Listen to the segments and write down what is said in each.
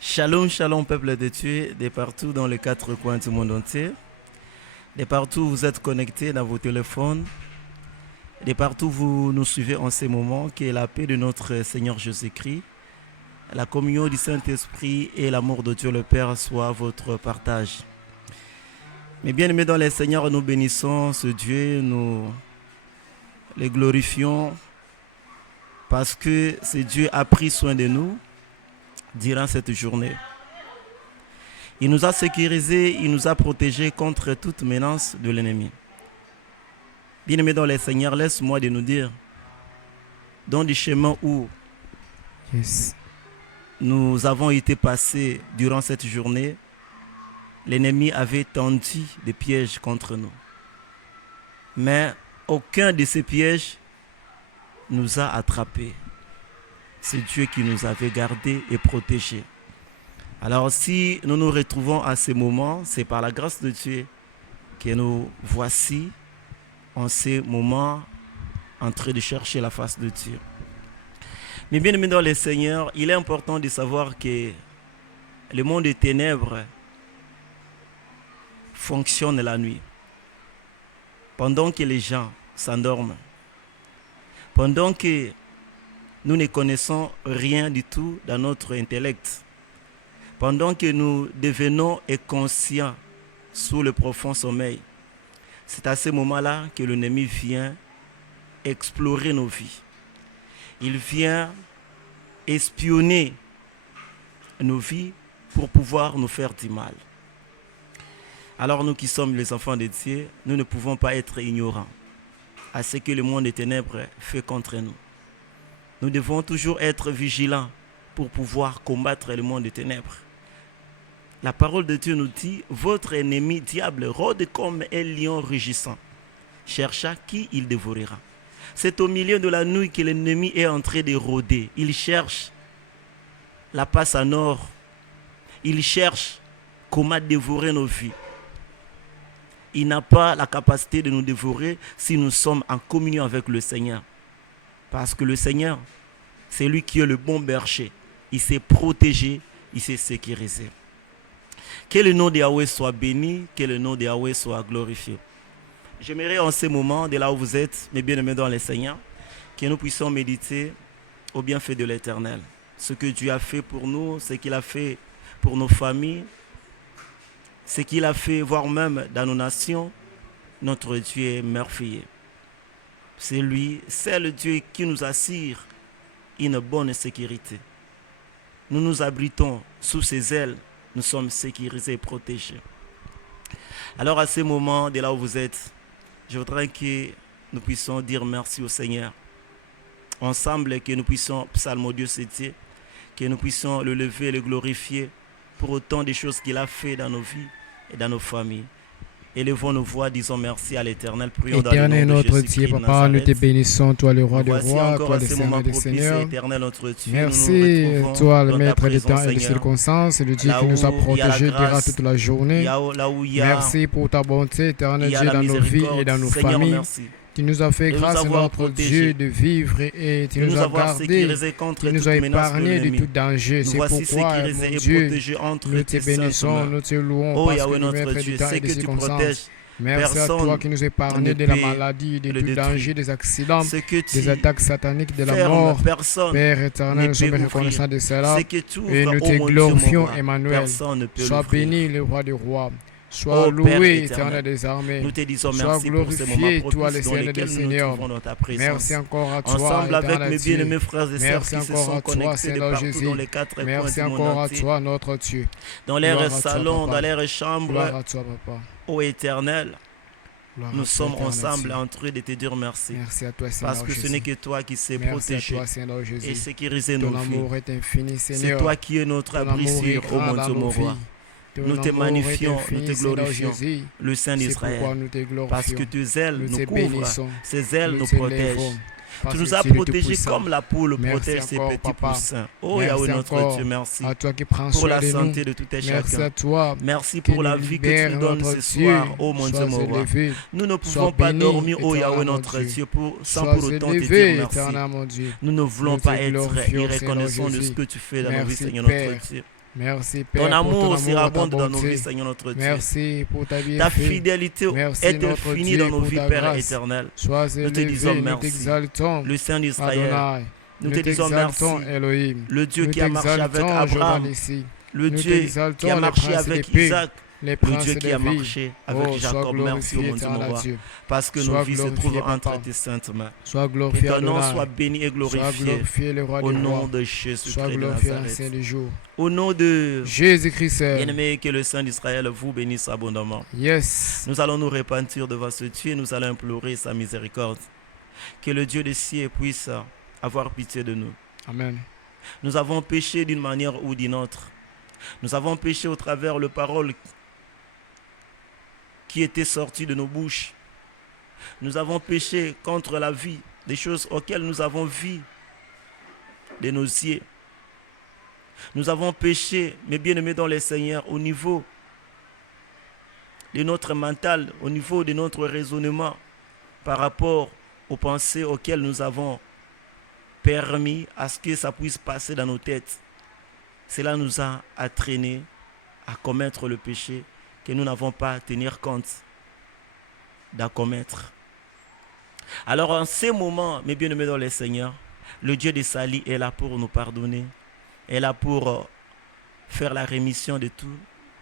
Shalom, shalom, peuple de Dieu, de partout dans les quatre coins du monde entier, de partout vous êtes connectés dans vos téléphones, de partout vous nous suivez en ces moments, que la paix de notre Seigneur Jésus-Christ, la communion du Saint-Esprit et l'amour de Dieu le Père soit votre partage. Mes bien-aimés dans le Seigneur, nous bénissons ce Dieu, nous le glorifions parce que ce Dieu a pris soin de nous durant cette journée. Il nous a sécurisés, il nous a protégés contre toute menace de l'ennemi. Bien-aimés dans le Seigneur, laisse-moi de nous dire, dans le chemin où nous avons été passés durant cette journée, l'ennemi avait tendu des pièges contre nous. Mais aucun de ces pièges nous a attrapés. C'est Dieu qui nous avait gardés et protégés. Alors si nous nous retrouvons à ce moment, c'est par la grâce de Dieu que nous voici en ces moments en train de chercher la face de Dieu. Mais bien aimés dans le Seigneur, il est important de savoir que le monde des ténèbres fonctionne la nuit. Pendant que les gens s'endorment, pendant que nous ne connaissons rien du tout dans notre intellect, pendant que nous devenons inconscients sous le profond sommeil, c'est à ce moment-là que l'ennemi vient explorer nos vies. Il vient espionner nos vies pour pouvoir nous faire du mal. Alors nous qui sommes les enfants de Dieu, nous ne pouvons pas être ignorants à ce que le monde des ténèbres fait contre nous. Nous devons toujours être vigilants pour pouvoir combattre le monde des ténèbres. La parole de Dieu nous dit, votre ennemi diable rôde comme un lion rugissant, chercha qui il dévorera. C'est au milieu de la nuit que l'ennemi est en train de rôder. Il cherche la passe en or. Il cherche comment dévorer nos vies. Il n'a pas la capacité de nous dévorer si nous sommes en communion avec le Seigneur. Parce que le Seigneur, c'est lui qui est le bon berger. Il s'est protégé, il s'est sécurisé. Que le nom de Yahweh soit béni, que le nom de Yahweh soit glorifié. J'aimerais en ce moment, de là où vous êtes, mes bien-aimés dans le Seigneur, que nous puissions méditer au bienfait de l'Éternel. Ce que Dieu a fait pour nous, ce qu'il a fait pour nos familles, ce qu'il a fait, voire même dans nos nations, notre Dieu est merveilleux. C'est lui, c'est le Dieu qui nous assure une bonne sécurité. Nous nous abritons sous ses ailes, nous sommes sécurisés et protégés. Alors à ce moment, de là où vous êtes, je voudrais que nous puissions dire merci au Seigneur. Ensemble, que nous puissions psalmodier ce Dieu, que nous puissions le lever et le glorifier pour autant de choses qu'il a fait dans nos vies et dans nos familles. Élevons nos voix, disons merci à l'Éternel. Prions Éternel dans le nom de notre Jésus-Christ Dieu, de Papa, nous te Nazareth. bénissons, toi le roi des Voici rois, encore toi à le ce Seigneur moment des propice, seigneurs. Éternel notre Dieu. Merci, nous nous toi retrouvons le dans ta maître des présence, temps et des Seigneur. circonstances, le Dieu Là qui nous a où il y a la protégés durant grâce, toute la journée. Là où il y a, Merci pour ta bonté, il éternel y a Dieu, la dans nos vies miséricorde. et dans nos Seigneur, familles. merci Tu nous as fait de nous grâce, avoir notre protégés, Dieu, de vivre et tu de nous nous as avoir gardés, sécurisés contre tu nous toute as menace de épargnés de l'ennemi. tout danger. Nous C'est voici pourquoi, sécurisés mon et Dieu, protégés entre nous te tes saintes bénissons, mains. nous te louons Oh parce que Yahweh le notre maître Dieu, du temps c'est et des que tu circonstances. protèges. Merci à toi Personne qui nous ne épargnés de la peut maladie, de le tout détruire. danger, des accidents, Ce que des tu attaques sataniques, de la fermes, mort. personne Père ne éternel, nous sommes peut reconnaissants ouvrir. de cela Ce que tu et ouvres, nous oh te mon Dieu, mon glorifions, roi, Emmanuel. personne ne peut Sois l'ouvrir. béni, le roi des rois. Sois Oh Père loué, éternel, éternel des armées. nous te disons Sois merci pour ces moments glorifié, toi, le propices dans Seigneur des lesquels nous nous Seigneurs. trouvons dans ta présence. Merci encore à toi, Ensemble avec éternel mes Dieu. bien-aimés frères et sœurs Merci qui se encore sont à toi, connectés de Seigneur partout dans Jésus. les quatre coins Merci du monde encore à entier, toi, notre Dieu. dans Gloire leurs à toi, salons, Papa. dans leurs chambres. Gloire à toi, Papa. Ô Éternel, Gloire nous à toi, sommes éternel ensemble Dieu. en train de te dire merci. Merci à toi, Seigneur Parce que ce Jésus. n'est que toi qui sais Merci à protéger toi, Seigneur et Jésus. sécuriser Ton nos vies. amour est infini, C'est Seigneur. toi qui es notre Ton abri amour est sûr, ô grand mon dans Dieu, nos mon vies. roi. Ton Nous te amour est magnifions, nous infini, te Seigneur glorifions, Jésus. le Saint C'est pourquoi d'Israël. nous te Parce que glorifions. tes ailes Nous nous te couvrent, bénissons. ces ailes Nous nous te protègent. lèvons. Parce Tu nous que as tu es le protégés Tout-Puissant. comme la poule Merci protège ses encore, petits Papa. poussins. Oh Merci Yahweh notre encore Dieu, merci à toi qui prends pour soin la de nous. santé de tout et Merci chacun. à toi Merci qui pour la nous vie que tu libère, nous donnes notre ce Dieu. soir, oh mon Dieu, Sois mon roi. élevé. Nous ne Sois pouvons pas béni, dormir, oh Yahweh éternel, notre mon Dieu, sans Sois pour autant te élevé, dire merci. éternel, mon Dieu. Nous ne voulons Nous te pas être glorifions, irreconnaissants Seigneur de ce Jésus. que tu fais dans nos vies, Merci, Seigneur Père. notre Dieu. Merci, Père, Ton pour ton amour amour, ta surabonde dans nos vies, bonté. Seigneur notre Dieu. Merci pour ta vie. Ta fidélité Merci, est notre infinie Dieu, dans nos pour vies, ta Père grâce. éternel. Sois Nous te disons élevé, nous merci. t'exaltons. Le Saint d'Israël, Adonai, nous te disons merci. t'exaltons, Elohim. Le Dieu Nous qui a marché avec t'exaltons, Jéhovah Abraham, Nissi. le Nous Dieu qui t'exaltons, a les marché princes avec d'épée, Isaac, les le princes Dieu de qui a vie. marché avec Oh, sois Jacob. Merci au glorifié, mon Dieu, mon éternel roi, Dieu. parce que nos Sois vies se glorifié, trouvent entre Papa. tes saintes mains. Sois Que glorifié, ton nom Adonai. soit béni et Sois glorifié glorifié, le roi au des nom rois. de Sois Jésus-Christ de glorifié, l'ancien Nazareth. des jours. Au nom de Jésus-Christ. bien-aimé, que le Saint d'Israël vous bénisse abondamment. Yes. Nous allons nous repentir devant ce Dieu et nous allons implorer sa miséricorde. Que le Dieu des cieux puisse avoir pitié de nous. Amen. Nous avons péché d'une manière ou d'une autre. Nous avons péché au travers les paroles qui étaient sorties de nos bouches. Nous avons péché contre la vie, des choses auxquelles nous avons vu de nos yeux. Nous avons péché, mes bien-aimés dans le Seigneur, au niveau de notre mental, au niveau de notre raisonnement, par rapport aux pensées auxquelles nous avons permis à ce que ça puisse passer dans nos têtes. Cela nous a entraînés à commettre le péché que nous n'avons pas à tenir compte d'à commettre. Alors en ces moments, mes bien-aimés dans le Seigneur, le Dieu des salis est là pour nous pardonner, est là pour faire la rémission de tous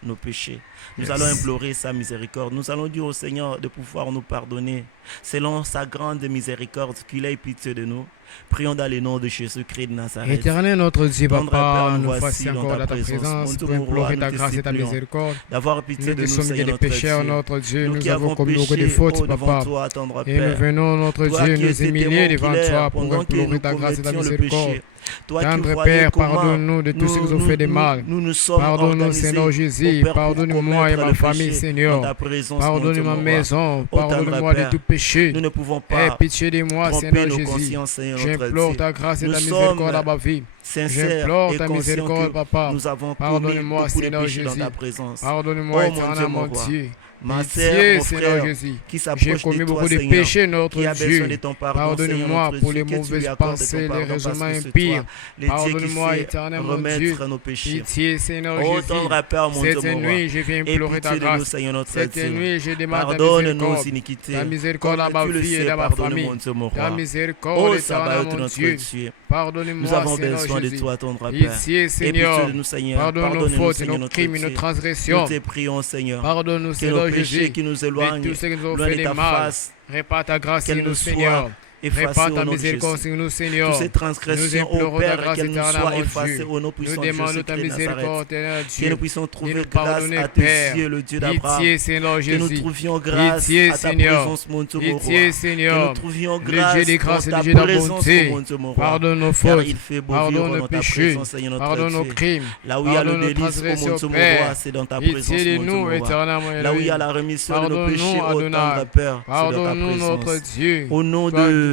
nos péchés. Nous allons implorer sa miséricorde. Nous allons dire au Seigneur de pouvoir nous pardonner selon sa grande miséricorde, qu'il ait pitié de nous. Prions dans le nom de Jésus-Christ de Nazareth. Éternel notre Dieu, Tendre Papa, Père, nous voici voici dans encore ta à ta présence. présence Mon Dieu, pour mon roi, implorer nous ta te grâce et ta supplions miséricorde. d'avoir pitié Nous de te nous, sommes Seigneur des notre pécheurs, Dieu. notre Dieu. Nous Nous qui avons avons commis beaucoup de péché fautes, devant Papa. toi, tendre Et nous Père. venons, notre Toi Dieu, qui nous étais humilier témoin devant oculaire toi pour pendant que implorer nous ta grâce et ta commettions le miséricorde. péché. Toi qui Tendre voyais Père, comment pardonne-nous de tout ce que nous avons fait de mal. nous sommes Pardonne-nous, organisés, Seigneur au Jésus. Père, pour Pardonne-moi et commettre ma le famille, péché Seigneur. dans ta présence, Pardonne mon Dieu, ma mon roi. maison. Ô tendre Pardonne-moi de Père, tout péché. Nous ne pouvons Aie pas pitié de moi, tromper Seigneur nos Jésus. consciences, Seigneur notre J'implore Dieu. ta grâce et Nous ta miséricorde à sommes ma vie. sincères J'implore et ta conscients miséricorde, que Papa. nous avons commis Pardonne-moi, beaucoup de Seigneur péchés dans Jésus. ta présence. Pardonne-moi, Oh, mon Dieu, éternel, mon mon roi. Dieu. Ma Pitié, sœur, mon Seigneur frère, Jésus. qui J'ai s'approche commis de toi, beaucoup de Seigneur, péchés, notre qui a besoin Dieu. de ton pardon, Seigneur, Pardonne-moi notre pour Dieu, les que tu lui mauvaises accordes ton pensées, les pardon, parce raisonnements que c'est impires. toi, le Dieu qui Pardonne-moi, sait éternel, mon Dieu. remettre nos péchés. Pitié, Seigneur Oh, Jésus. tendre Père, mon Dieu, Cette mon roi. nuit, je viens Et implorer ta pitié de nous, grâce. Seigneur, notre Cette Dieu. nuit, je demande ta Pardonne nos miséricorde. iniquités. Ta miséricorde à Comme ma tu le vie sais, et à ma pardonne, famille. mon Dieu, mon Ta roi. miséricorde, Oh, éternel, Sabaoth, mon notre Dieu. Dieu. Pardonne-moi, Nous avons Seigneur besoin de Jésus. toi, tendre Père. Pitié, Et Seigneur. pitié de nous, Seigneur. Pardonne nos Pardonne-nous, fautes, Seigneur, nos notre crimes et nos Dieu. transgressions. Nous te prions, Seigneur. Pardonne-nous, Que nos Seigneur péchés Jésus. qui nous De éloignent tout ce que nous avons loin fait de de ta mal. face, Répare ta grâce qu'elle sur nous, nous Seigneur. soit effacée Répare au ta nom de miséricorde Jésus. sur nous, Seigneur. Toutes ces Nous transgressions, ô implorons ta Père, grâce qu'elles nous éternelle, soient mon effacées Dieu. au nom Nous puissant de demandons ta Jésus-Christ de miséricorde, Nazareth. éternel Que Dieu. nous puissions De trouver nous grâce pardonner, à tes Père. yeux, le Dieu d'Abraham. Pitié, Seigneur Que nous Jésus. trouvions grâce Pitié, à ta Seigneur. présence, mon Dieu, mon roi. Pitié, Que Seigneur. nous trouvions Le grâce Dieu des grâces et dans le Dieu ta de la présence, bonté. mon Dieu, mon roi. Pardonne nos Car fautes. il fait beau Pardonne vivre nos dans ta péchés. présence, Seigneur notre Pardonne nos Dieu. crimes. Là où il y a le Pardonne nos délice, oh mon transgressions, Dieu, mon Père. roi, c'est dans ta présence, Pitié de mon Dieu, nous, mon roi. éternellement, Là où il y a Elohim. la rémission de nos Pardonne-nous, péchés, ô Adonai. tendre Père, c'est dans ta Pardonne-nous, notre présence. Dieu. Au nom Toi, de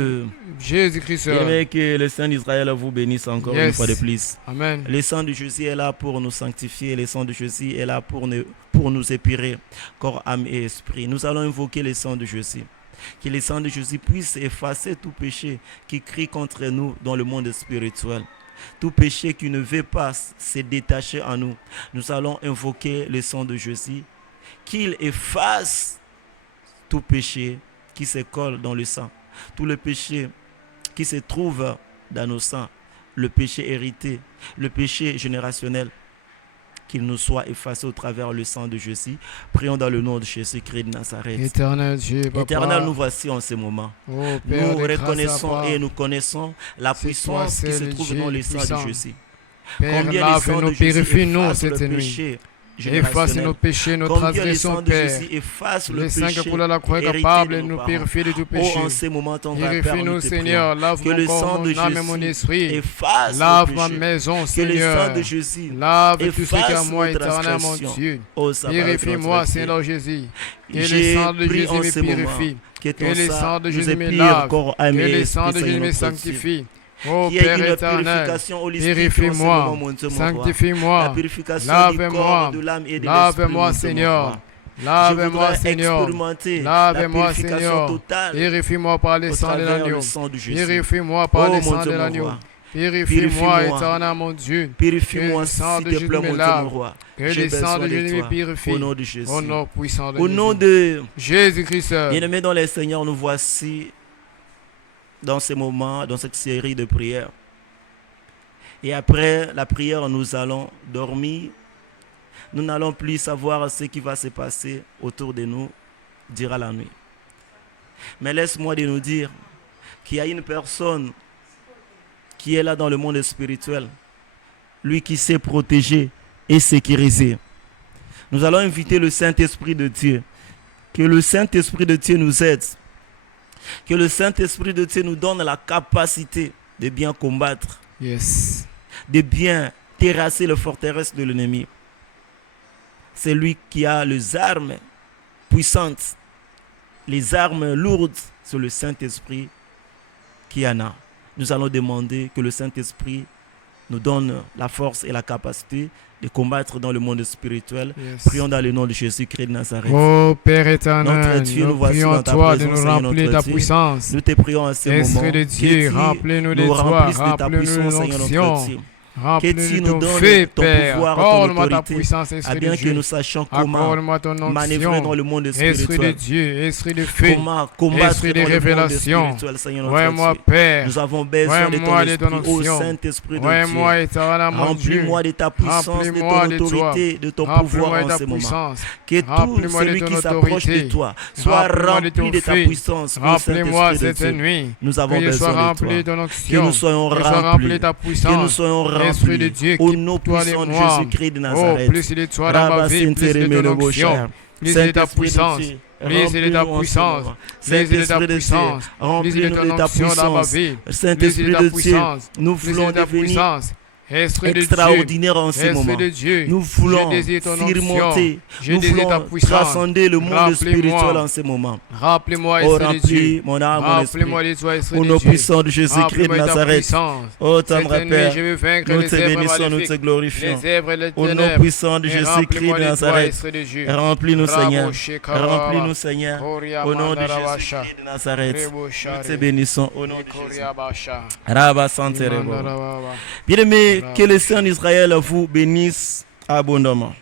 Jésus-Christ. Aimez que le Saint d'Israël vous bénisse encore une Yes. fois de plus. Amen. Le sang de Jésus est là pour nous sanctifier. Le sang de Jésus est là pour nous épirer, corps, âme et esprit. Nous allons invoquer le sang de Jésus. Que le sang de Jésus puisse effacer tout péché qui crie contre nous dans le monde spirituel. Tout péché qui ne veut pas se détacher en nous. Nous allons invoquer le sang de Jésus. Qu'il efface tout péché qui se colle dans le sang. Tout le péché qui se trouve dans nos sangs. Le péché hérité, le péché générationnel, qu'il nous soit effacé au travers le sang de Jésus. Prions dans le nom de Jésus-Christ de Nazareth. Éternel Dieu, Papa. Éternel, nous voici en ce moment. Oh, Père Nous de grâce, reconnaissons Papa. et nous connaissons la C'est puissance toi qui se seul, trouve Dieu dans le sang puissant. de Jésus. Père, Combien le sang de lave-nous, Jésus purifie-nous efface cette le nuit. péché Efface générationnel. nos péchés, nos Combien le transgressions, sang de Père. Jésus efface le Le sang péché qui coule à la croix est hérité capable de de nos nous parents. purifier de tout Oh, péché. en ces moments, ton Père, Purifie-nous, nous te Seigneur. prions. Lave Que mon le corps, sang de mon âme et mon Jésus esprit. efface Lave le ma péché. maison, Que le Seigneur. sang de Jésus Lave tout ce qui est à efface moi, nos éternel, mon transgressions. Dieu. Oh, Sabaoth, Purifie-moi, notre Dieu. Seigneur Jésus. Que le J'ai sang de pris Jésus en me ce moment purifie. que Que ton le sang sang de nous Jésus me épire, lave. corps, Que âme et le sang de esprit, Jésus Seigneur me notre Dieu. sanctifie. Oh Qu'il y ait Père une éternel, purification holistique en ce moment, purifie-moi, mon Dieu, mon roi. La sanctifie-moi, purification du lave-moi, corps, de l'âme et de l'esprit, lave-moi, mon Dieu, mon Seigneur. roi. Je Lave-moi, voudrais Seigneur. expérimenter la Lave-moi, purification Seigneur. totale Purifie-moi par le au sang de travers l'agneau. le sang de Jésus. Purifie-moi par Oh, le mon sang Dieu, de mon l'agneau. roi. Purifie-moi, éternel mon Dieu. Purifie-moi, Que le sang s'il de te Jésus plaît, me mon Dieu, lave. mon roi. Que J'ai le sang besoin de Jésus de me toi. purifie. Au nom de Jésus. Au nom puissant de Au Jésus. nom de Jésus-Christ. bien-aimés dans les Seigneurs, nous voici dans ces moments, dans cette série de prières. Et après la prière, nous allons dormir. Nous n'allons plus savoir ce qui va se passer autour de nous durant la nuit. Mais laisse-moi de nous dire qu'il y a une personne qui est là dans le monde spirituel, lui qui sait protéger et sécuriser. Nous allons inviter le Saint-Esprit de Dieu. Que le Saint-Esprit de Dieu nous aide. Que le Saint-Esprit de Dieu nous donne la capacité de bien combattre, Yes. de bien terrasser les forteresses de l'ennemi. C'est lui qui a les armes puissantes, les armes lourdes, c'est le Saint-Esprit qui en a. Nous allons demander que le Saint-Esprit nous donne la force et la capacité de combattre dans le monde spirituel. Yes. Prions dans le nom de Jésus-Christ de Nazareth. Oh Père éternel, Notre Dieu, nous nous voici prions dans ta toi de présence, nous Seigneur, remplir de notre ta Dieu. puissance. Nous te prions à ce moment. Esprit de Dieu, Que remplis-nous de nous toi, remplisse de ta remplis-nous puissance, de Seigneur, notre l'onction. Dieu. Que Remplis-nous tu de nous ton donnes feu, ton Père. pouvoir, ton Accorde-moi ta autorité, puissance, Esprit de bien que Dieu. nous sachions comment Accorde-moi ton manœuvrer dans le onction. monde Esprit de spirituel. Dieu, esprit de feu, Comment combattre esprit de dans le monde révélation. spirituel, Seigneur, notre Ouais-moi, Dieu. Père. Nous avons besoin de ton Ouais-moi de ton esprit, ô onction. Saint-Esprit de Ouais-moi, Dieu. éternel mon Dieu. Remplis-moi de ta puissance, de Remplis-moi ton de toi. autorité, de ton Remplis-moi pouvoir de en ta ce moment. puissance. Que tout Remplis-moi de celui ton qui s'approche de autorité. toi soit Remplis-moi de ton rempli de ta feu. puissance, ô Remplis-moi Saint-Esprit de cette Dieu. nuit. Nous avons Que je sois besoin de rempli de toi. ton Que onction. nous soyons Que je sois rempli de remplis. ta Que nous puissance. soyons Esprit de remplis. Dieu, Au nom quitte-toi de puissant de moi. Jésus-Christ de Oh, Nazareth. plus il est toi dans ma vie, plus il est de ton onction. Plus il est ta puissance. Plus il est ta puissance. Plus il est ta puissance. Plus il est ton onction dans ma vie. Plus il Saint-Esprit est ta de Dieu, puissance. nous Plus il voulons est ta devenir puissance. Esprit de Dieu. extraordinaire en ce Esprit moment. de Dieu. Nous voulons Je désire ton surmonter, onction. Je nous désire ta voulons puissance. transcender le monde Remplis-moi. spirituel en ce moment. Remplis-moi, Oh, Esprit de Dieu. remplis mon âme, mon esprit. Remplis-moi de toi, Esprit Au de nom Dieu. puissant de Jésus-Christ de Remplis-moi de ta Nazareth. puissance. Oh, tendre Cette nuit, Père, je veux vaincre nous les te œuvres bénissons, nous maléfiques, te glorifions. les œuvres des Au nom ténèbres. puissant de Et Jésus-Christ remplis-moi de de toi, Nazareth. Esprit de Dieu. Remplis-nous, Seigneur. Raboshekara. Remplis-nous, Seigneur. Au nom de Koriamandarabasha. Jésus-Christ de Nazareth. Reboshare. Nous te bénissons au nom de Jésus. Koriabasha. Rabba Sante Rebo. Imandarababa. Bien-aimés, que le Saint d'Israël vous bénisse abondamment.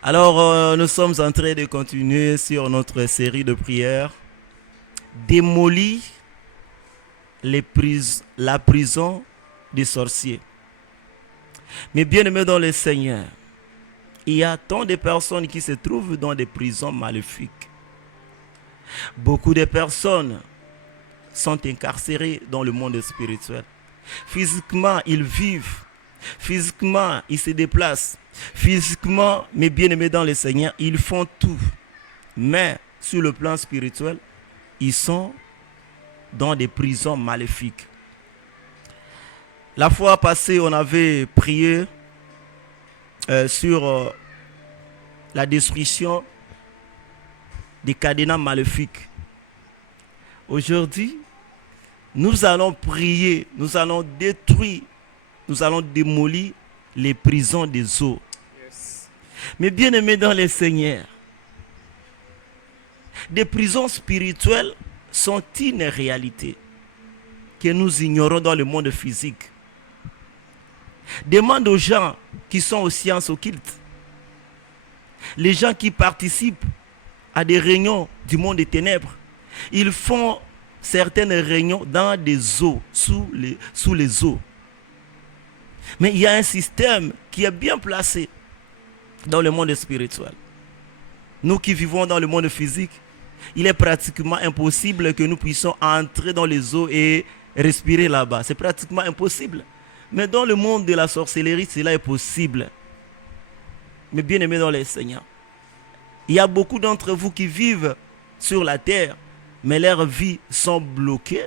Alors, nous sommes en train de continuer sur notre série de prières. Démolir la prison des sorciers. Mais bien-aimés dans le Seigneur, il y a tant de personnes qui se trouvent dans des prisons maléfiques. Beaucoup de personnes sont incarcérées dans le monde spirituel. Physiquement, ils vivent. Physiquement, ils se déplacent. Physiquement, mes bien-aimés dans le Seigneur, ils font tout. Mais sur le plan spirituel, ils sont dans des prisons maléfiques. La fois passée, on avait prié sur la destruction des cadenas maléfiques. Aujourd'hui, nous allons prier, nous allons détruire, nous allons démolir les prisons des eaux. Yes. Mais bien aimés dans les Seigneurs, des prisons spirituelles sont une réalité que nous ignorons dans le monde physique. Demande aux gens qui sont aux sciences occultes, les gens qui participent à des réunions du monde des ténèbres, ils font certaines réunions dans des eaux, sous les eaux. Mais il y a un système qui est bien placé dans le monde spirituel. Nous qui vivons dans le monde physique, il est pratiquement impossible que nous puissions entrer dans les eaux et respirer là-bas. C'est pratiquement impossible. Mais dans le monde de la sorcellerie, cela est possible. Mais bien aimés dans les Seigneurs, il y a beaucoup d'entre vous qui vivent sur la terre, mais leurs vies sont bloquées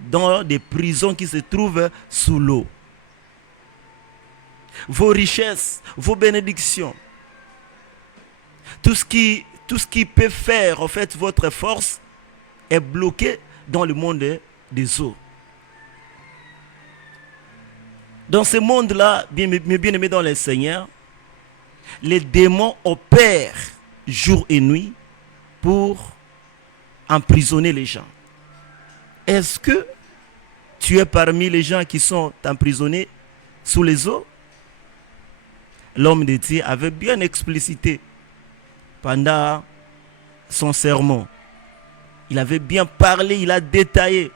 dans des prisons qui se trouvent sous l'eau. Vos richesses, vos bénédictions, tout ce qui peut faire en fait votre force est bloqué dans le monde des eaux. Dans ce monde-là, bien aimés dans le Seigneur, les démons opèrent jour et nuit pour emprisonner les gens. Est-ce que Tu es parmi les gens qui sont emprisonnés sous les eaux. L'homme de Dieu avait bien explicité pendant son sermon. Il avait bien parlé, il a détaillé.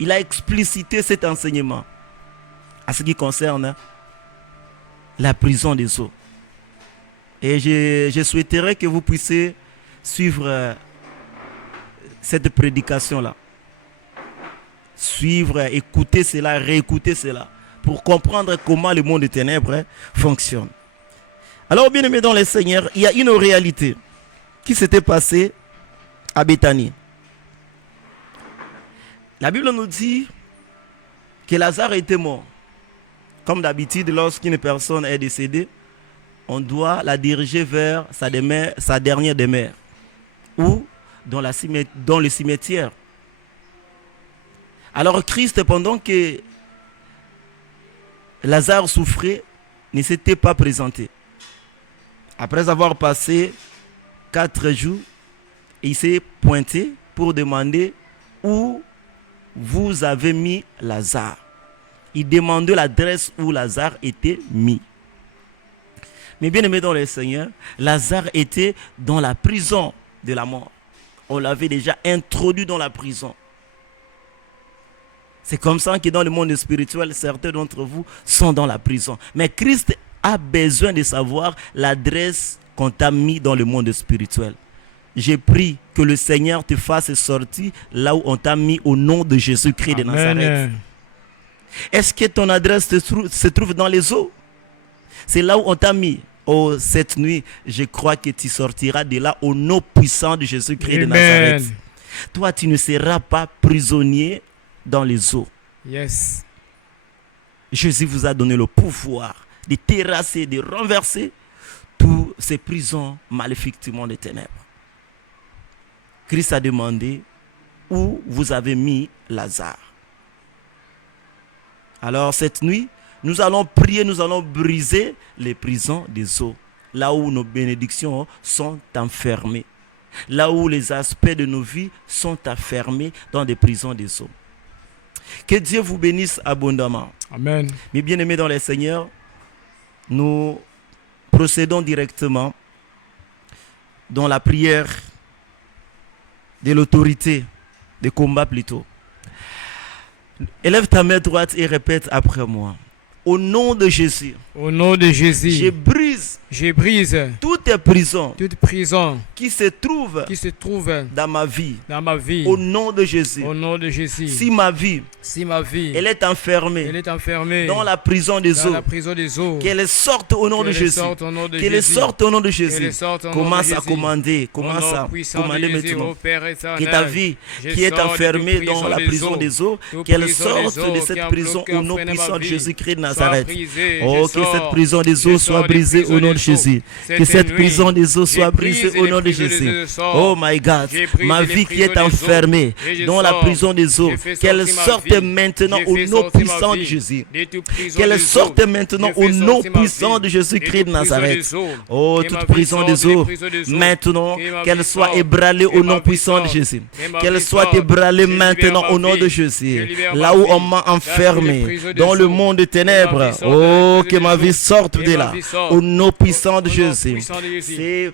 Il a explicité cet enseignement à ce qui concerne la prison des eaux. Et je souhaiterais que vous puissiez suivre cette prédication-là. Suivre, écouter cela, réécouter cela, pour comprendre comment le monde des ténèbres fonctionne. Alors, bien aimés dans le Seigneur, il y a une réalité qui s'était passée à Béthanie. La Bible nous dit que Lazare était mort. Comme d'habitude, lorsqu'une personne est décédée, on doit la diriger vers sa dernière demeure ou dans le cimetière. Alors Christ, pendant que Lazare souffrait, ne s'était pas présenté. Après avoir passé 4 jours, il s'est pointé pour demander où vous avez mis Lazare. Il demandait l'adresse où Lazare était mis. Mais bien aimé dans le Seigneur, Lazare était dans la prison de la mort. On l'avait déjà introduit dans la prison. C'est comme ça que dans le monde spirituel, certains d'entre vous sont dans la prison. Mais Christ a besoin de savoir l'adresse qu'on t'a mis dans le monde spirituel. J'ai pris que le Seigneur te fasse sortir là où on t'a mis au nom de Jésus-Christ de Nazareth. Est-ce que ton adresse se trouve dans les eaux? C'est là où on t'a mis. Oh, cette nuit, je crois que tu sortiras de là au nom puissant de Jésus-Christ de Nazareth. Toi, tu ne seras pas prisonnier dans les eaux. Yes. Jésus vous a donné le pouvoir de terrasser, de renverser toutes ces prisons maléfiques du monde des ténèbres. Christ a demandé où vous avez mis Lazare. Alors cette nuit, nous allons prier, nous allons briser les prisons des eaux. Là où nos bénédictions sont enfermées. Là où les aspects de nos vies sont enfermés dans des prisons des eaux. Que Dieu vous bénisse abondamment. Amen. Mes bien-aimés dans le Seigneur, nous procédons directement dans la prière de l'autorité, de combat plutôt. Élève ta main droite et répète après moi. Au nom de Jésus. Au nom de Jésus. Je brise toute prison qui se trouve dans ma vie. Au nom de Jésus. Au nom de Jésus. Si ma vie elle est enfermée dans la prison des eaux, qu'elle sorte au nom de Jésus. Qu'elle sorte au nom de Jésus. Commence à commander. Commence à commander maintenant. Que ta vie qui est enfermée dans la prison des eaux, qu'elle sorte de cette prison au nom puissant de Jésus-Christ de Nazareth. Oh, que cette prison des eaux soit brisée au nom de Jésus. Que cette prison des eaux soit brisée au nom de Jésus. Oh my God, ma vie qui est enfermée dans la prison des eaux, qu'elle sorte maintenant au nom puissant de Jésus. Qu'elle sorte maintenant au nom puissant de Jésus-Christ de Nazareth. Oh, toute prison des eaux, maintenant, qu'elle soit ébranlée au nom puissant de Jésus. Qu'elle soit ébranlée maintenant au nom de Jésus. Là où on m'a enfermé, dans le monde des ténèbres, oh, que ma vie sorte de là, au nom puissant de Jésus. C'est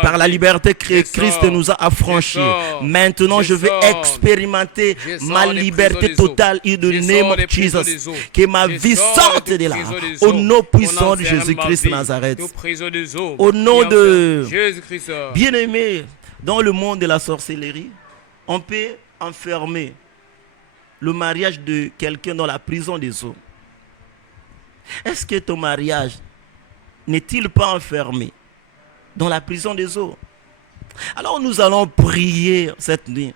par la liberté que Christ nous a affranchis. Maintenant, je vais expérimenter ma liberté totale in the name of Jesus. Que ma vie sorte de là, au nom puissant de Jésus-Christ de Nazareth. Au nom de bien-aimé, dans le monde de la sorcellerie, on peut enfermer le mariage de quelqu'un dans la prison des eaux. Est-ce que ton mariage n'est-il pas enfermé dans la prison des eaux? Alors nous allons prier cette nuit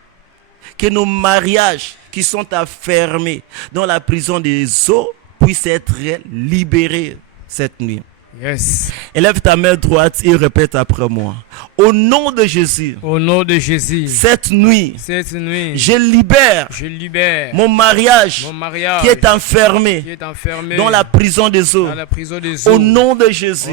que nos mariages qui sont enfermés dans la prison des eaux puissent être libérés cette nuit. Yes. Élève ta main droite et répète après moi. Au nom de Jésus. Au nom de Jésus. Cette nuit. Je libère. Mon mariage. Qui est enfermé. Dans la prison des eaux. Au nom de Jésus.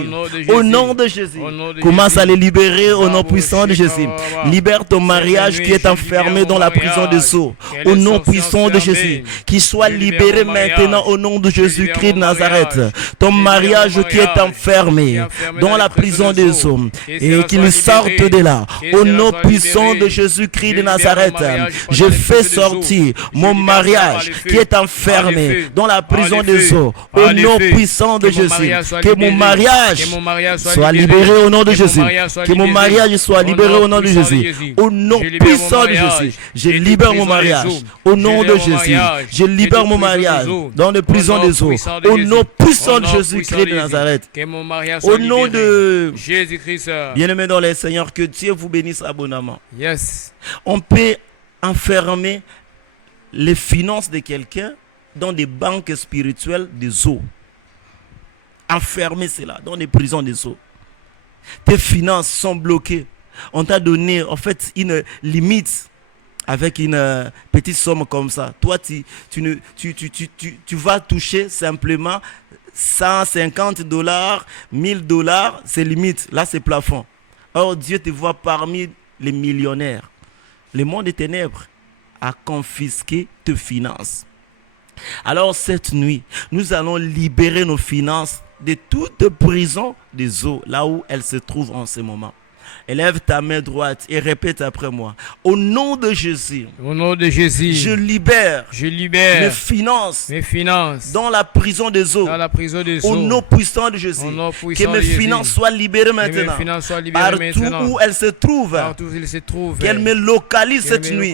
Au nom de Jésus. Commence à les libérer au nom puissant de Jésus. Libère ton mariage qui est enfermé dans la prison des eaux. Au nom puissant de Jésus. Qu'il soit libéré maintenant au nom de Jésus-Christ de Nazareth. Ton mariage qui est enfermé dans la prison des eaux et qu'il sorte de là au nom puissant de Jésus-Christ de Nazareth. Je fais sortir mon mariage qui est enfermé dans la prison des eaux au nom puissant de Jésus. Que mon mariage soit libéré au nom de Jésus. Que mon mariage soit libéré au nom de Jésus. Au nom puissant de Jésus. Je libère mon mariage au nom de Jésus. Je libère mon mariage dans les prisons des eaux au nom puissant de Jésus-Christ de Nazareth. Au nom de Jésus-Christ. Bien-aimés dans les Seigneurs, que Dieu vous bénisse abondamment. Yes. On peut enfermer les finances de quelqu'un dans des banques spirituelles des eaux. Enfermer cela dans des prisons des eaux. Tes finances sont bloquées. On t'a donné en fait une limite avec une petite somme comme ça. Toi, tu vas toucher simplement $150, $1000, c'est limite. Là, c'est plafond. Or, Dieu te voit parmi les millionnaires. Le monde des ténèbres a confisqué tes finances. Alors, cette nuit, nous allons libérer nos finances de toute prison des eaux, là où elles se trouvent en ce moment. Élève ta main droite et répète après moi. Au nom de Jésus. Au nom de Jésus. Je libère. Mes finances. Dans la prison des eaux. Au Au nom puissant de Jésus. Que mes finances soient libérées maintenant. Partout où elles se trouvent. Qu'elles me localisent cette nuit.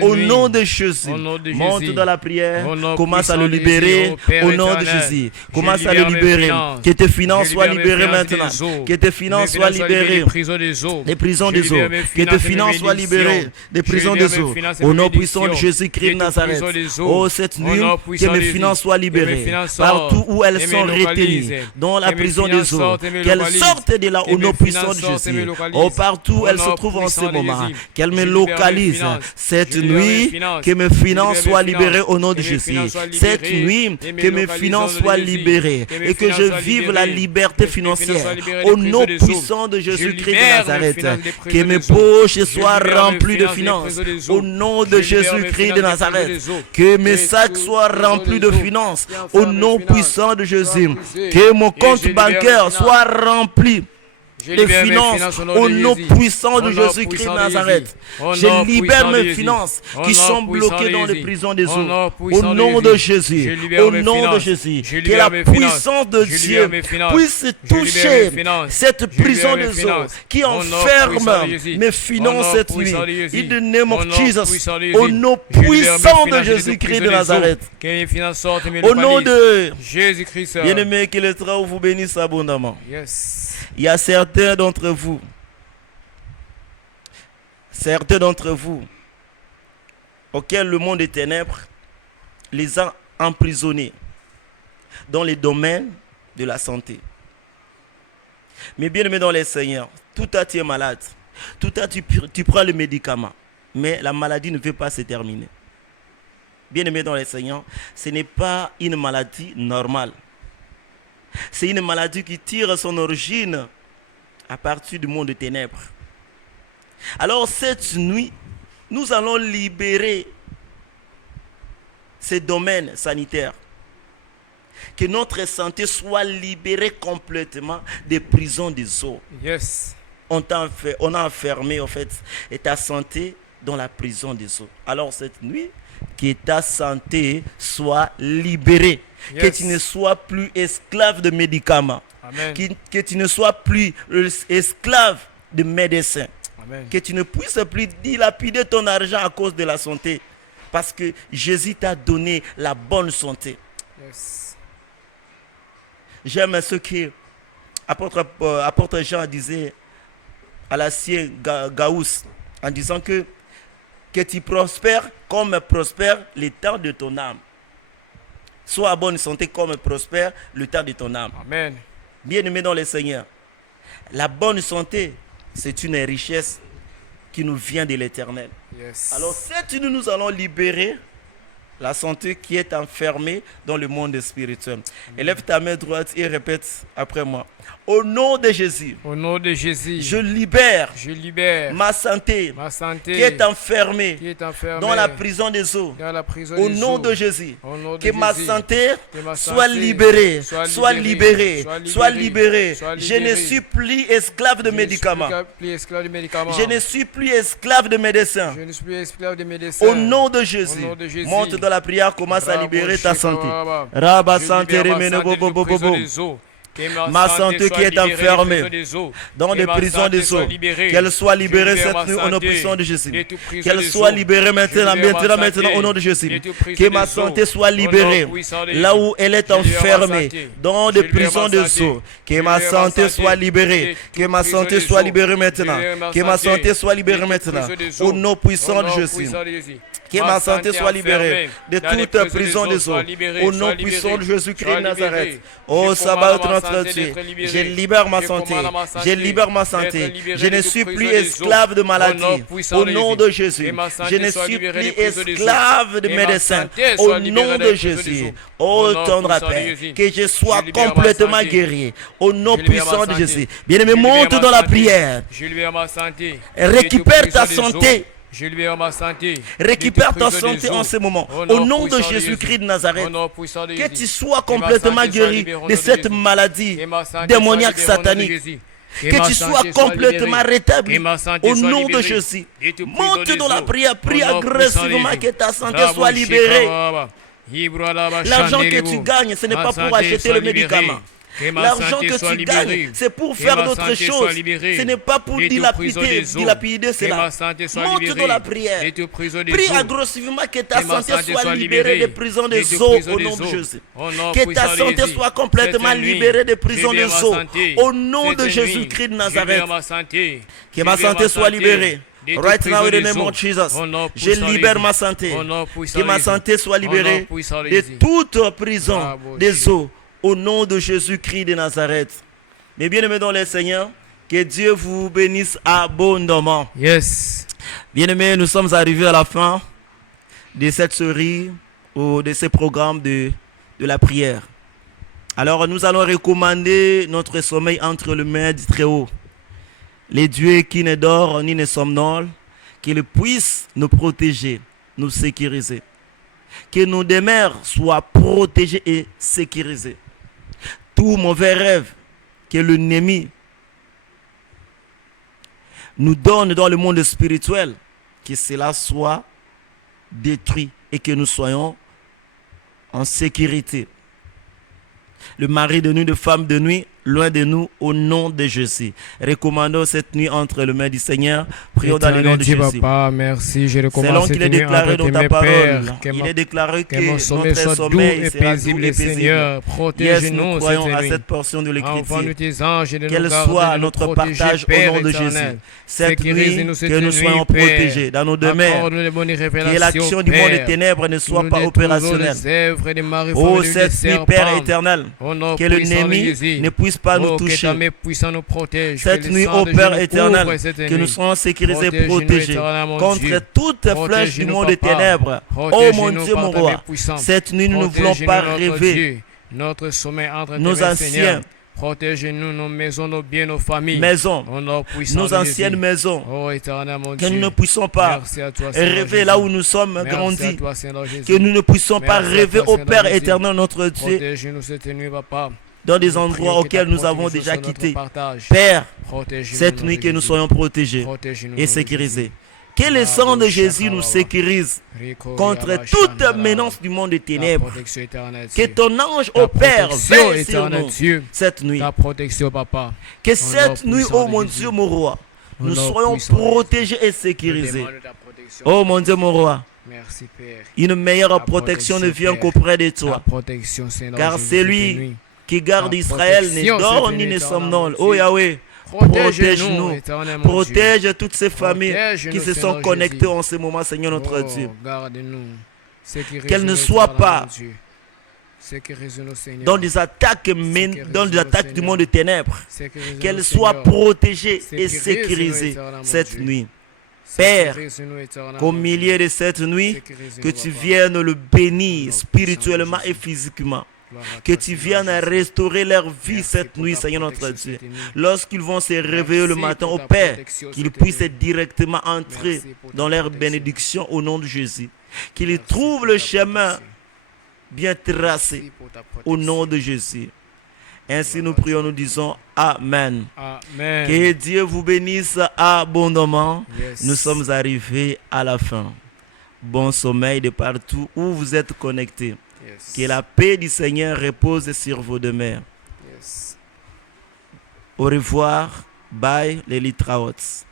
Au nom de Jésus. Monte dans la prière. Commence à le libérer. Au nom de Jésus. Commence à le libérer. Que tes finances soient libérées maintenant. Que tes finances soient libérées. Des prisons des eaux. Que tes finances soient libérées des prisons des eaux. Au nom puissant de Jésus-Christ de Nazareth. Oh, cette nuit, que mes finances soient libérées. Partout où elles sont retenues, dans la prison des eaux. Qu'elles sortent de là au nom puissant de Jésus. Oh, partout où elles se trouvent en ce moment. Qu'elles me localisent. Cette nuit, que mes finances soient libérées au nom de Jésus. Cette nuit, que mes finances soient libérées. Et que je vive la liberté financière. Au nom puissant de Jésus-Christ de Nazareth, que mes poches soient remplies de finances au nom de Jésus-Christ de Nazareth, que mes sacs soient remplis de finances au nom puissant de Jésus, que mon compte bancaire soit rempli les finances au nom puissant de Jésus-Christ de Nazareth. Je libère mes finances qui sont bloquées dans les prisons des eaux. Au nom de Jésus. Au nom de Jésus. Que la puissance de Dieu puisse toucher cette prison des eaux qui enferme mes finances cette nuit. In the name of Jesus. Au nom puissant de Jésus-Christ de Nazareth. Au nom de Jésus-Christ. Bien-aimé, que l'Éternel vous bénisse abondamment. Yes. Il y a certains d'entre vous auxquels le monde des ténèbres les a emprisonnés dans les domaines de la santé. Mais bien aimé dans les Seigneurs, tout à tu es malade, tout à tu prends le médicament, mais la maladie ne veut pas se terminer. Bien aimé dans les Seigneurs, ce n'est pas une maladie normale. C'est une maladie qui tire son origine à partir du monde des ténèbres. Alors cette nuit, nous allons libérer ces domaines sanitaires. Que notre santé soit libérée complètement des prisons des eaux. Yes. On a enfermé en fait ta santé dans la prison des eaux. Alors cette nuit, que ta santé soit libérée. Yes. Que tu ne sois plus esclave de médicaments. Amen. Que tu ne sois plus esclave de médecins. Amen. Que tu ne puisses plus dilapider ton argent à cause de la santé. Parce que Jésus t'a donné la bonne santé. Yes. J'aime ce que apôtre Jean disait à l'ancien Gauss en disant que tu prospères comme prospère le temps de ton âme. Sois à bonne santé comme prospère le temps de ton âme. Amen. Bien-aimés dans le Seigneur, la bonne santé, c'est une richesse qui nous vient de l'Éternel. Yes. Alors cette nuit, nous allons libérer la santé qui est enfermée dans le monde spirituel. Élève ta main droite et répète après moi. Au nom de Jésus, Au nom de Jésus, je libère je libère ma santé ma santé qui est enfermée qui est enfermée dans la prison des eaux. dans la prison Au des nom eaux. de Jésus, Au nom de que ma Jésus, santé que ma soit santé libérée, soit libérée, soit libérée. soit Je ne libérée. suis plus esclave de Je ne suis médicaments. plus esclave de médicaments. Je ne suis plus esclave de médecins. Je ne suis plus esclave de médecins. Au nom de Jésus, Au nom de Jésus. monte dans la prière, commence à Bravo, libérer ta santé. Shekababa. Rabba Je santé, libère ma remene, santé bobo, de bobo, prison bobo. des eaux. Que Ma santé soit qui est libérée des enfermée prisons des eaux. dans Que des ma prisons santé des soit eaux, libérée. qu'elle soit Je libérée libère cette ma nuit au nom santé puissant de Jésus. de toute prison Qu'elle des soit eaux. libérée maintenant, Je libère ma maintenant santé au nom de Jésus. de toute prison Que ma des eaux. santé soit Au nom libérée puissant de là Jésus. où elle est Je libère ma enfermée santé. dans Je des libère prisons ma des santé. eaux. Que Je ma libère ma santé santé soit libérée. de Que toute ma prison santé des soit eaux. libérée Je maintenant. libère ma Que ma santé santé soit de libérée toute maintenant. prison des Au eaux. nom puissant Au de nom Jésus. puissant de Jésus. Que ma santé soit libérée de toute prison des eaux. Au nom puissant de Jésus-Christ de Nazareth. Oh, sabbat 33. Je libère ma santé. Je libère ma santé. Je ne suis plus esclave de maladie. Au nom de Jésus. Je ne suis plus esclave de médecin. Au nom de Jésus. Oh, tendre Père. Que je sois complètement guéri. Au nom puissant de Jésus. Bien-aimé, monte dans la prière. Je libère ma santé. Récupère ta santé. Je libère ma santé. Récupère ta santé en ce moment. Au nom de Jésus-Christ de Nazareth. Que tu sois complètement guéri de cette maladie démoniaque satanique. Que tu sois complètement rétabli au nom de Jésus. Monte dans la prière, prie agressivement que ta santé soit libérée. L'argent que tu gagnes, ce n'est pas pour acheter le médicament. L'argent que tu gagnes, c'est pour faire d'autres choses. Ce n'est pas pour dilapider cela. Monte dans la prière. Prie agressivement que ta santé soit libérée des prisons des eaux au nom de Jésus. Que ta santé soit complètement libérée des prisons des eaux au nom de Jésus-Christ de Nazareth. Que ma santé soit libérée. Right now, in the name of Jesus, je libère ma santé. Que ma santé soit libérée de toute prison des eaux. Au nom de Jésus-Christ de Nazareth. Mes bien-aimés dans le Seigneur, que Dieu vous bénisse abondamment. Yes. Bien-aimés, nous sommes arrivés à la fin de cette série ou de ce programme de la prière. Alors, nous allons recommander notre sommeil entre les mains du Très-Haut. Les dieux qui ne dorment ni ne somnolent, qu'il puisse nous protéger, nous sécuriser. Que nos demeures soient protégées et sécurisées. Tout mauvais rêve que l'ennemi nous donne dans le monde spirituel, que cela soit détruit et que nous soyons en sécurité. Le mari de nuit, de femme de nuit, loin de nous, au nom de Jésus. Recommandons cette nuit entre les mains du Seigneur. Prions dans le nom de Jésus. Papa, merci. Je recommande Selon cette qu'il est nuit déclaré entre dans ta mes parole, pères, il est déclaré que mon sommeil notre soit doux sommeil et sera doux paisible, et paisible. Seigneur. Yes, Protège-nous nous croyons cette à nuit. cette portion de Envoie-nous l'Écriture. tes anges et de Qu'elle nous garder, soit de nous notre protéger, partage au Père nom de éternel. Jésus. Cette nuit, Sécurise-nous cette que nous nuit, soyons Père. protégés dans nos demeures. Accorde-nous les bonnes Que révélations, l'action du monde des Père. ténèbres ne soit Nous pas détruisons opérationnelle. les œuvres des maris Oh, formenés des cette nuit, Père serpents. éternel, Au nom que puissant de l'ennemi Jésus. ne puisse pas nous Oh, que ta toucher. main puissante nous protège. Cette que le nuit, sang ô de Père Jésus éternel, couvre cette que nous nuit. soyons sécurisés, Protège-nous, protégés éternel, mon contre Dieu. toute flèche du Protège-nous, monde des Papa. ténèbres. Oh Protège-nous mon Dieu, par mon ta main roi, puissante. cette nuit, nous ne voulons Protège-nous, pas notre rêver. Dieu. Notre sommeil entre Nos tes mains, anciens Seigneur. Protège-nous, nos maisons, nos biens, nos familles. Maisons, Au nom puissant nos de anciennes Jésus. maisons, Oh, éternel, mon que Dieu. nous ne puissions pas Merci à toi, Seigneur rêver Jésus. là où nous sommes Merci grandis. à toi, Seigneur Jésus. Que nous ne puissions pas Merci à rêver toi, au Seigneur Père Jésus. éternel, notre Dieu, Protège-nous cette nuit, Papa. dans des Nous endroits prions que ta auxquels nous avons protection déjà soit notre quittés. partage. Père, Protège-nous, cette nom nuit, de que nous Jésus. soyons protégés Protège-nous, nom et de sécurisés. Jésus. Que le sang de Jésus nous sécurise Rico, contre Yaba, toute Shandala. menace du monde des Ta ténèbres. protection éternelle, Que Dieu. ton ange, Ta ô Père, protection veille sur éternelle, nous Dieu. cette nuit. Ta protection, Papa. Que Au cette nom nuit, puissant ô de mon Jésus. Dieu, mon roi, Au nous nom soyons puissant de Jésus. protégés et Je sécurisés. demande ta protection. Oh mon Dieu, mon roi, Merci, Père. une meilleure Ta protection ne protection, vient Père. qu'auprès de Ta toi. protection, Seigneur Car Jésus, c'est cette lui nuit. qui garde Ta Israël, ne protection, dort cette ni nuit, ne éternel, somnole. mon Oh Dieu. Yahweh, Protège-nous, protège-nous. éternel, mon Dieu. Protège toutes ces familles Protège-nous, qui se Seigneur sont connectées Jésus. en ce moment, Seigneur notre Oh, Dieu. garde-nous. Sécurise-nous, Qu'elles ne soient éternel, pas mon Dieu. dans des attaques, du monde des ténèbres, qu'elles soient protégées et sécurisées cette nuit. Père, qu'au milieu de cette nuit, que tu viennes le bénir spirituellement et physiquement. Que tu viennes restaurer leur vie cette nuit, Seigneur notre Dieu. Lorsqu'ils vont se réveiller le matin au Père, qu'ils puissent directement entrer dans leur bénédiction au nom de Jésus. Qu'ils trouvent le chemin bien tracé au nom de Jésus. Ainsi nous prions, nous disons Amen. Amen. Que Dieu vous bénisse abondamment. Nous sommes arrivés à la fin. Bon sommeil de partout où vous êtes connectés. Que la paix du Seigneur repose sur vos demeures. Au revoir. Bye les Litraots.